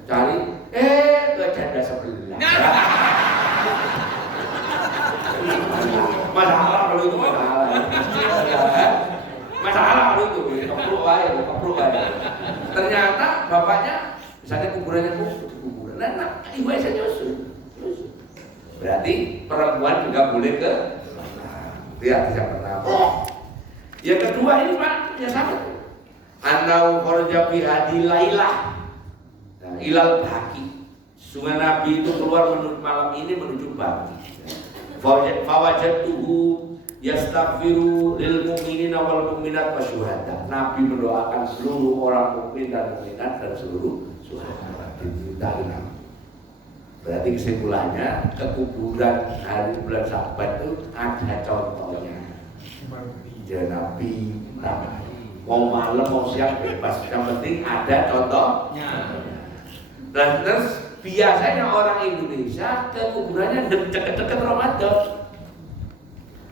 Cari, ke janda sebelah. Masalah kalau itu masalah. ternyata bapaknya misalnya kuburannya kuburan, nah ibu saya nyusul. Berarti perempuan juga boleh ke lihat yang pertama. Yang kedua ini Pak, ya sama. Anau kharaja fi hadilailah. Nah, ilal baqi. Sungai Nabi itu keluar menuju malam ini menuju Baqi. Fawajadtuhu yastaghfiru lil mu'minina wal mu'minat wasyuhada. Nabi mendoakan seluruh orang mukmin dan mukminat dan seluruh syuhada. Dari Nabi. Berarti kesimpulannya kekuburan hari bulan Syaban itu ada contohnya. Ya Nabi, mau malam mau siang bebas, yang penting ada contohnya. Dan terus biasanya orang Indonesia ke kuburannya dekat-dekat Ramadan,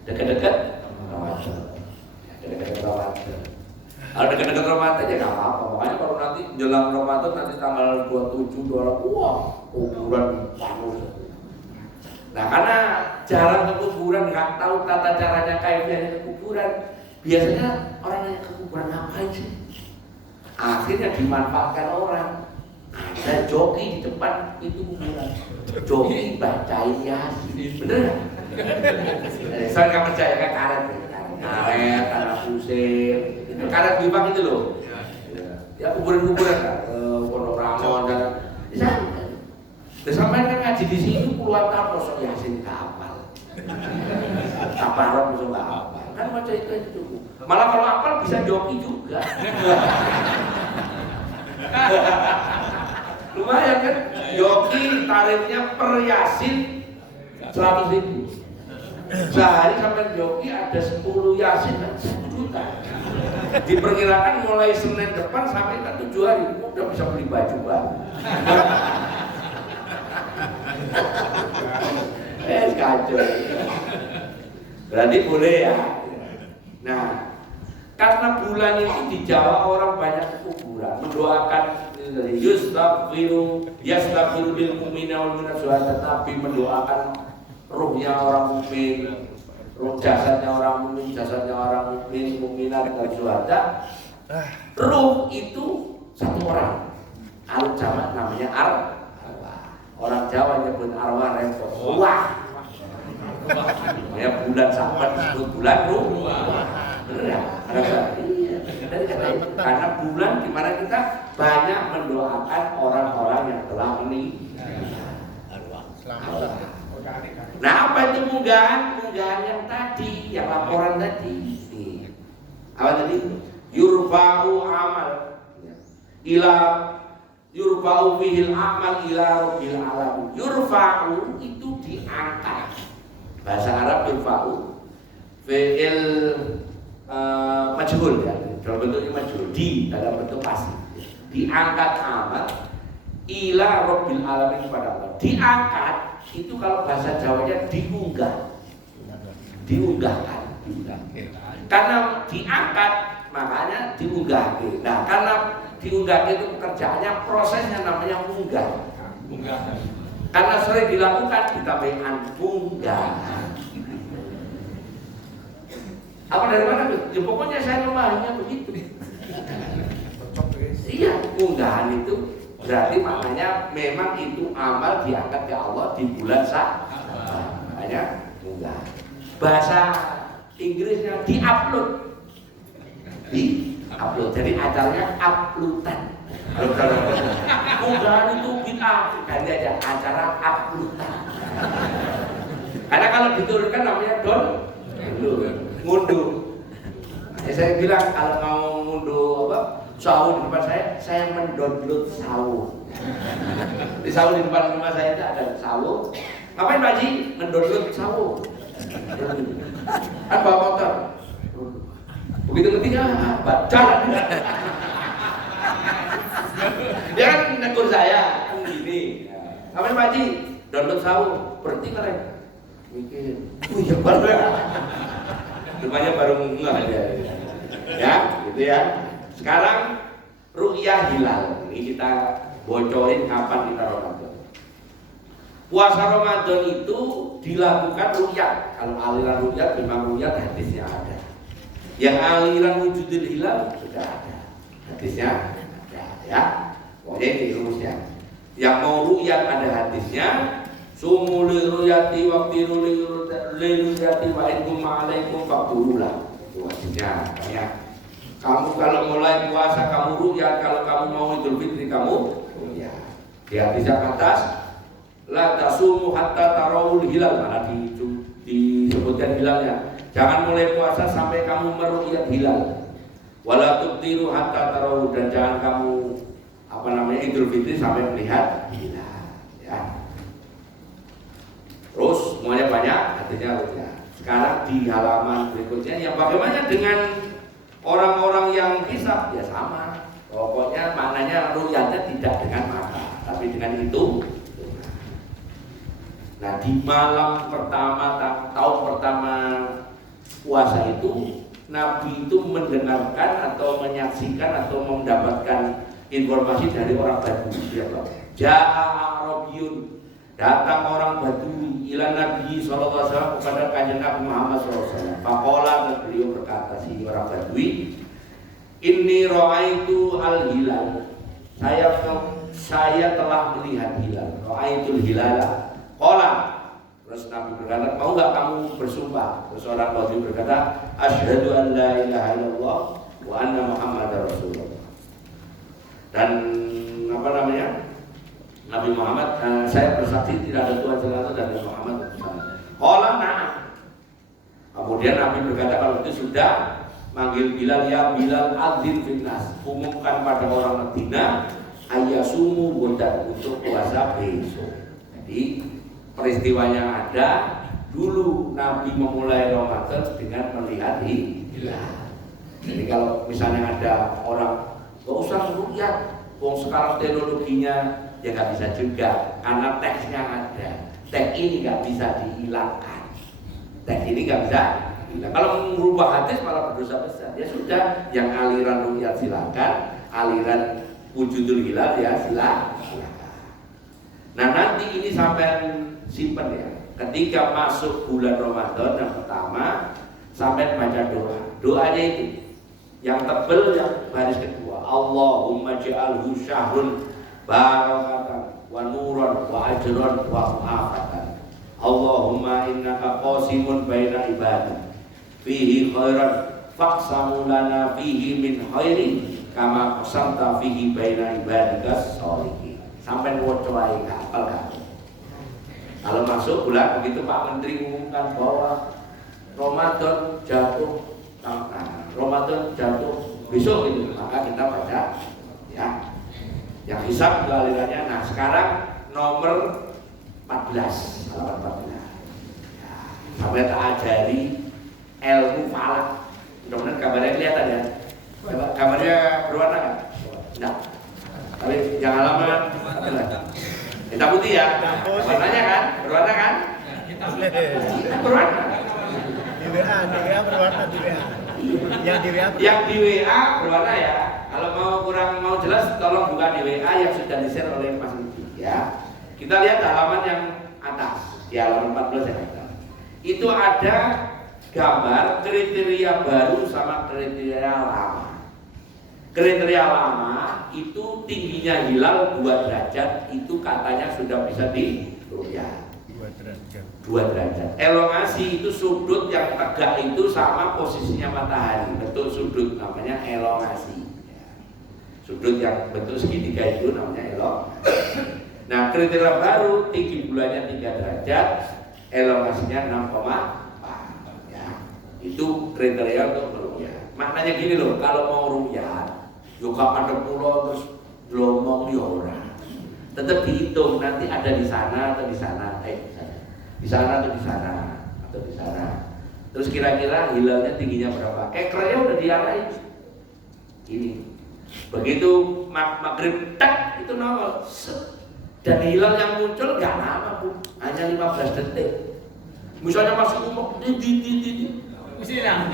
dekat-dekat Ramadan. Kalau dekat-dekat Ramadan ya nggak apa-apa. Makanya kalau nanti jelang Ramadan nanti tanggal 27, 28, wah kuburan penuh. Nah karena jarang ke kuburan, nggak tahu tata caranya kayak ke kuburan, biasanya orang yang ke kuburan ngapain sih? Akhirnya dimanfaatkan orang. Ada joki di depan itu kuburan, joki bacain Yasin, bener nggak? Saya nggak percaya kayak karet, tanah pusir, karet bibak itu loh. Ya kuburan-kuburan kan, Pondok Rangon dan di sana. Sampai kan ngaji di sini puluhan tahun kosong Yasin nggak hafal, kaparon kosong nggak hafal, kan baca itu aja cukup. Malah kalau hafal bisa joki juga. Lumayan kan, joki tarifnya per Yasin 100.000. Sehari sampai joki ada 10 Yasin kan 1 juta. Diperkirakan mulai Senin depan sampai 7 hari udah bisa beli baju baru. Kacau. Berarti boleh ya. Nah, karena bulan itu di Jawa orang banyak ke kuburan, mendoakan yastaghfiru lil mu'minina wal mu'minat syuhada. Nabi mendoakan ruhnya orang mukmin, ruh jasadnya orang mukmin, jasadnya orang mukmin, mukminat dan syuhada. Ruh itu satu orang. Al jamak namanya arwah. Orang Jawa nyebut arwah repot. Wah. Ya bulan Syaban disebut bulan ruh. Benar ya? Iya. Dari kata itu. Karena bulan di mana kita banyak mendoakan orang-orang yang telah meninggal. Selamat. Nah, apa itu munggahan? Munggahan yang tadi, yang laporan tadi. Apa tadi? Yurfa'u amal ila yurfa'u bihil amal ila rabbil alamin. Yurfa'u itu diangkat. Bahasa Arab yurfa'u fi'il majhul ya, dalam bentuknya majhul, di dalam bentuk pasti. Diangkat amal ila rabbil alamin kepada Allah. Diangkat itu kalau bahasa Jawanya diunggah. Diunggahkan. Karena diangkat makanya diunggah. Nah, karena diunggah itu pekerjaannya, prosesnya namanya munggah. Karena sering dilakukan ditambahin munggah. Apa dari mana tuh? Ya pokoknya saya memahaminya begitu. Iya, munggahan itu berarti maknanya memang itu amal diangkat ke Allah di bulan Syaban. Makanya munggah. Bahasa Inggrisnya di-upload. Di-upload. Jadi acaranya uploadan. Munggahan itu bid'ah, ganti aja acara uploadan. Karena kalau diturunkan namanya ngunduh. Saya bilang kalau mau ngunduh sahur di depan saya mendownload sahur. Di sahur di depan rumah saya itu ada sahur. Ngapain Pak Haji? Mendownload sahur. Kan bawa motor. Begitu ketika jalan. Dia kan negur saya gini. Ngapain Pak Haji? Download sahur. Berhenti keren. Mikir. Ya baru ya. Rumahnya baru ngeh aja. Ya, gitu ya. Sekarang ru'yah hilal. Ini kita bocorin kapan kita Ramadan. Puasa Ramadan itu dilakukan ru'yah. Kalau aliran ru'yah memang ru'yah hadisnya ada. Yang aliran wujudul hilal sudah ada. Hadisnya ada. Ya, pokoknya ini rumusnya. Yang mau ru'yat ada hadisnya. Sumu li ru'yati waqtiru li ru'yati wa inkum ma'alaikum faqturulah. Itu hadisnya. Ya. Kamu kalau mulai puasa kamu ru'yat, kalau kamu mau Idul Fitri kamu ru'yat. Di hadis yang atas, la tasumu hatta tarawul hilal, malah disebutkan hilalnya. Jangan mulai puasa sampai kamu meru'yat hilal. Wala tubtiru hatta tarawul, dan jangan kamu Idul Fitri sampai melihat hilal. Ya. Terus semuanya banyak, artinya ru'yat. Sekarang di halaman berikutnya, yang bagaimana dengan orang-orang yang hisab? Ya sama. Pokoknya maknanya ru'yatnya tidak dengan mata, tapi dengan itu. Nah, di malam pertama tahun pertama puasa itu, Nabi itu mendengarkan atau menyaksikan atau mendapatkan informasi dari orang Badui. Ja'a Arabiyun, datang orang Badui ila Nabi SAW kepada kanjeng Nabi Muhammad SAW. Faqala, dan beliau berkata, si orang Badui, inni ra'aitu al-hilal, saya telah melihat hilal. Ra'aitul hilala. Qala, terus Nabi berkata, mau nggak kamu bersumpah? Terus orang Badui berkata, asyhadu an la ilaha illallah wa anna Muhammadar Rasulullah. Dan Nabi Muhammad, saya bersaksi tidak ada Tuhan selain dan Nabi Muhammad bersama. Qala na'am. Kemudian Nabi berkata, kalau itu sudah, manggil Bilal, ya Bilal adzin finnas, umumkan pada orang Madinah ayyasumu budan, untuk puasa besok. Jadi peristiwanya ada dulu Nabi memulai Ramadan dengan melihat hilal. Jadi kalau misalnya ada orang gak usah ru'yat, sekarang teknologinya ya nggak bisa juga, karena teksnya ada. Teks ini nggak bisa dihilangkan. Teks ini nggak bisa hilang. Kalau merubah hadis malah berdosa besar. Ya sudah, yang aliran ru'yat silakan, aliran wujudul hilal ya silakan. Nah, nanti ini sampai simpen ya. Ketika masuk bulan Ramadan yang pertama, sampai baca doa. Doanya itu yang tebel, yang baris kedua. Allahumma ja'alhu syahrun barakatan wa nuran wa ajran wa mu'afatan. Allahumma innaka qasimun baina ibadah fihi khairan faqsamu lana fihi min khairin kama qasamta fihi baina ibadikas sholihin. Sampai woco ae kapal kan. Kalau masuk bulan begitu Pak Menteri mengumumkan bahwa Ramadan jatuh Ramadan jatuh besok itu, maka kita baca ya. Yang hisab itu alirannya. Nah, sekarang nomor 14, halaman 14. Ya, sampai tak ajari ilmu falak. Mudah-mudahan gambarnya kelihatan ya. Gambarnya berwarna kan? Enggak. Tapi yang halaman hitam putih ya. Warnanya kan? Berwarna kan? Berwarna. Di WA berwarna di WA. Yang di WA berwarna ya. Kalau kurang jelas, tolong buka di WA yang sudah di-share oleh Mas Rudi ya. Kita lihat halaman yang atas, di halaman 14 yang atas. Itu ada gambar kriteria baru sama kriteria lama. Kriteria lama itu tingginya hilal 2 derajat, itu katanya sudah bisa diru'yat. 2 derajat. Elongasi itu sudut yang tegak itu sama posisinya matahari, bentuk sudut namanya elongasi. Sudut yang bentuk segitiga itu namanya elongasi. Nah, kriteria baru tinggi bulannya 3 derajat, elongasinya 6,4 ya. Itu kriteria untuk meru'yat. Maknanya gini loh, kalau mau ru'yat, yo kapan pulau terus ngomong ya ora. Tetap dihitung, nanti ada di sana atau di sana, di sana atau di sana atau di sana. Terus kira-kira hilalnya tingginya berapa? Ekernya udah diarahin. Ini. Begitu maghrib tak itu nongol. Dan hilal yang muncul nggak lama pun, hanya 15 detik. Misalnya masih umur di mesti hilang.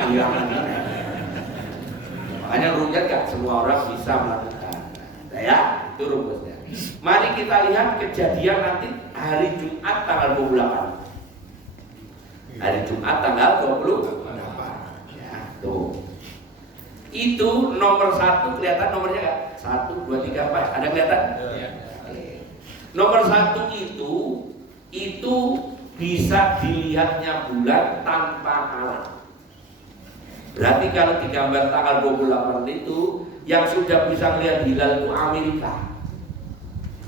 Makanya ru'yat gak semua orang bisa melakukan. Nah, ya, itu rumusnya. Mari kita lihat kejadian nanti hari Jumat tanggal 28. Hari Jumat tanggal 28. Ya, tuh. Itu nomor 1 kelihatan nomornya nggak? 1, 2, 3, 4 ada kelihatan? Iya. Nomor 1 itu bisa dilihatnya bulan tanpa alat. Berarti kalau digambar tanggal 28 itu yang sudah bisa melihat hilal itu Amerika.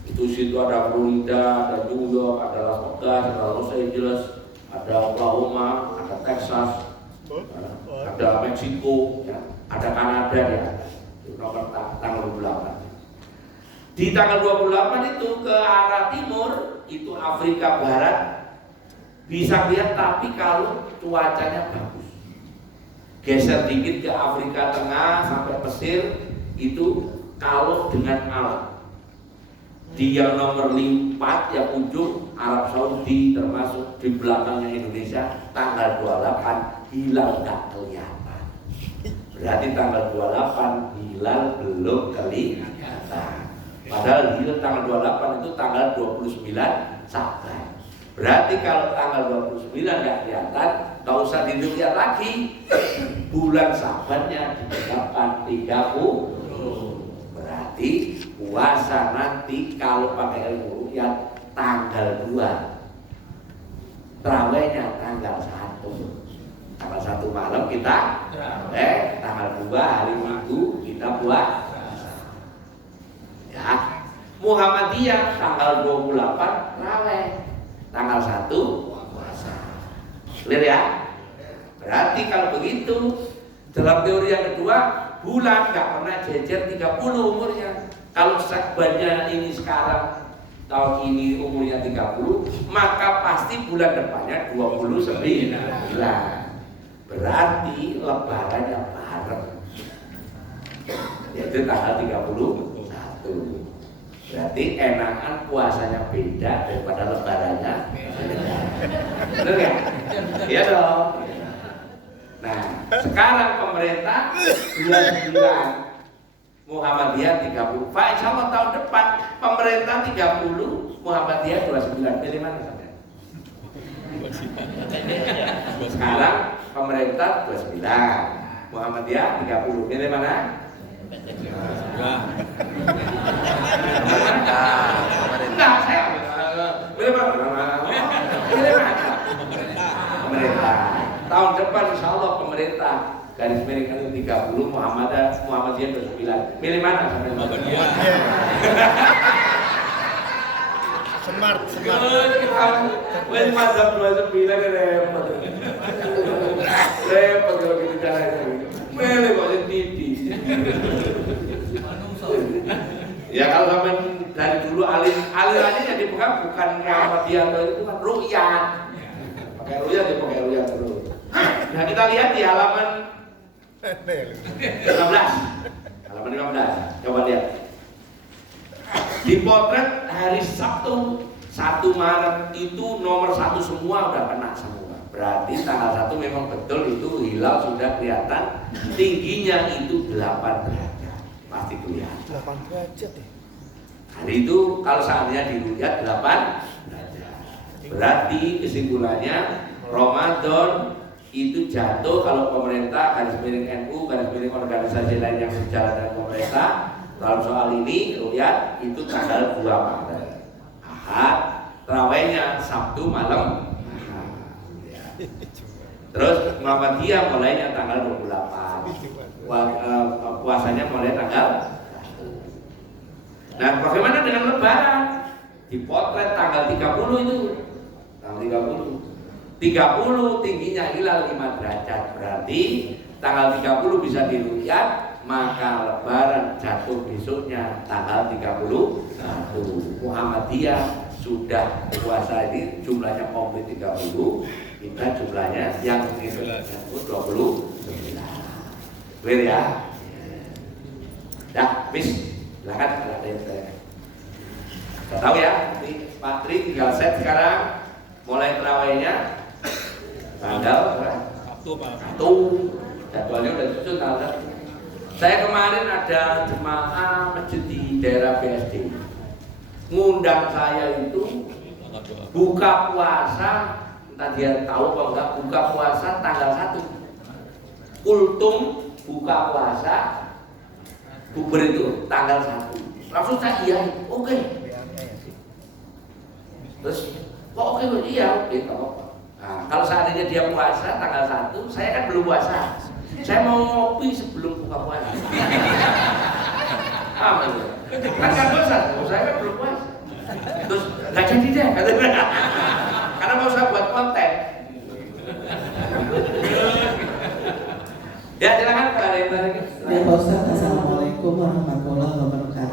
Itu situ ada Florida, ada New York, ada Las Vegas, ada Los Angeles, ada Oklahoma, ada Texas, ada Meksiko, ya, ada Kanada ya. Itu nomor tanggal 28. Di tanggal 28 itu ke arah timur itu Afrika Barat bisa lihat, tapi kalau cuacanya bagus. Geser dikit ke Afrika Tengah sampai Mesir itu kalau dengan alat. Di yang nomor 4 yang ujung Arab Saudi termasuk di belakangnya Indonesia tanggal 28 hilal tak kelihatan. Berarti tanggal 28 hilal belum kelihatan. Padahal hilal tanggal 28 itu tanggal 29 Saban. Berarti kalau tanggal 29 nggak kelihatan, nggak usah dilihat lagi. Bulan Sabannya ditetapkan 30. Berarti puasa nanti kalau pakai ilmu ruqyah tanggal 2, tarawihnya tanggal 1. Tanggal 1 malam kita tanggal 2 hari Minggu kita buat ya. Muhammadiyah tanggal 28 tarawih, tanggal 1 puasa. Clear ya? Berarti kalau begitu dalam teori yang kedua, bulan nggak pernah jejer 30 umurnya. Kalau Syakbannya ini sekarang tahun ini umurnya 30, maka pasti bulan depannya 29. Berarti lebarannya bareng, yaitu tanggal 31. Berarti enakan puasanya beda daripada lebarannya beda. Benar nggak? Iya dong. Nah, sekarang pemerintah 29, Muhammadiyah 30. Pak, insya Allah tahun depan pemerintah 30, Muhammadiyah 29. Pilih mana sampai? Sekarang pemerintah 29, Muhammadiyah 30. Pilih mana? Enggak, saya pilih mana? Pilih mana? Pemerintah. Tahun depan insya Allah pemerintah garis miring kali 30, Muhammadiyah 29. Milih mana sampai Muhammadiyah? Smart. Wes mazhab 29 repot. Repot kalau gitu caranya. Milih kok sendiri. Ya kalau sampai dari dulu alirannya yang dipegang bukan Muhammadiyah itu kan ruqyah. Pakai ruqyah dia pakai ruqyah terus. Nah kita lihat di halaman 15. Halaman 15. Coba lihat. Dipotret hari Sabtu 1 Maret itu nomor 1 semua udah kena semua. Berarti tanggal 1 memang betul itu hilal sudah kelihatan. Tingginya itu 8 derajat. Pasti kelihatan. 8 derajat ya. Hari itu kalau seandainya dilihat 8 derajat. Berarti kesimpulannya Ramadan itu jatuh kalau pemerintah, garis miring NU, garis miring organisasi lain yang sejalan dengan pemerintah dalam soal ini, lihat itu tanggal 2 Maret. Ahad, tarawihnya Sabtu malam. Terus Muhammadiyah mulainya tanggal 28. Puasanya mulai tanggal 1. Nah, bagaimana dengan lebaran? Dipotret tanggal 30 itu. Tanggal 30 tingginya hilal 5 derajat. Berarti tanggal 30 bisa diruqyah, maka lebaran jatuh besoknya tanggal 31. Muhammadiyah sudah puasa ini jumlahnya komplit 30, kita jumlahnya yang disebut 29. Clear ya? Ya, bis, silakan ada yang saya. Kita tahu ya, Pak Tri tinggal set sekarang mulai terawihnya tanggal Sabtu. Jadwalnya udah susun tanggal. Saya kemarin ada jemaah masjid di daerah BSD. Ngundang saya itu buka puasa, entah dia tahu apa enggak, buka puasa tanggal 1. Kultum buka puasa bubur itu tanggal 1. Langsung saya iya, oke. Terus kok oke? Iya, oke, nggak apa-apa. Nah, kalau seandainya dia puasa tanggal 1, saya kan belum puasa. Saya mau ngopi sebelum buka puasa. Apa itu? Kan dosa, saya kan belum puasa. Terus nggak jadi deh, katanya. Karena mau saya buat konten. Ya silakan Pak Rembang. Ya Pak Ustadz, Assalamualaikum warahmatullahi wabarakatuh.